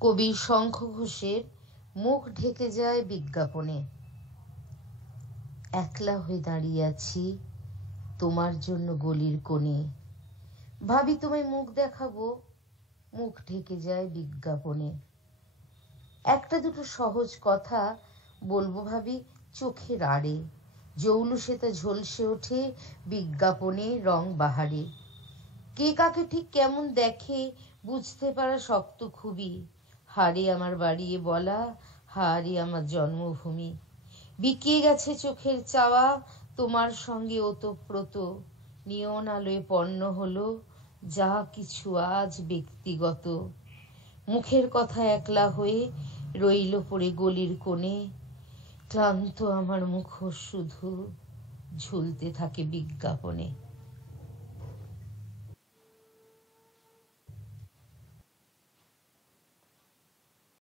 কবি শঙ্খ ঘোষের মুখ ঢেকে যায় বিজ্ঞাপনে। একলা হয়ে দাঁড়িয়ে আছি তোমার জন্য গলির কোণে, ভাবি তোমায় মুখ দেখাবো, মুখ ঢেকে যায় বিজ্ঞাপনে। একটা দুটো সহজ কথা বলবো ভাবি চোখের আড়ে, জৌলুসে তা ঝলসে ওঠে বিজ্ঞাপনে রং বাহারে। কে কাকে ঠিক কেমন দেখে বুঝতে পারা শক্ত খুবই, হারে আমার বাড়িয়ে বলা, হারে আমার জন্মভূমি। বিকিয়ে গেছে চোখের চাওয়া তোমার সঙ্গে ওতপ্রোত, নিয়ন আলোয় পণ্য হলো যা কিছু আজ ব্যক্তিগত। মুখের কথা একলা হয়ে রইল পড়ে গলির কোণে, ক্লান্ত আমার মুখোশ শুধু ঝুলতে থাকে বিজ্ঞাপনে।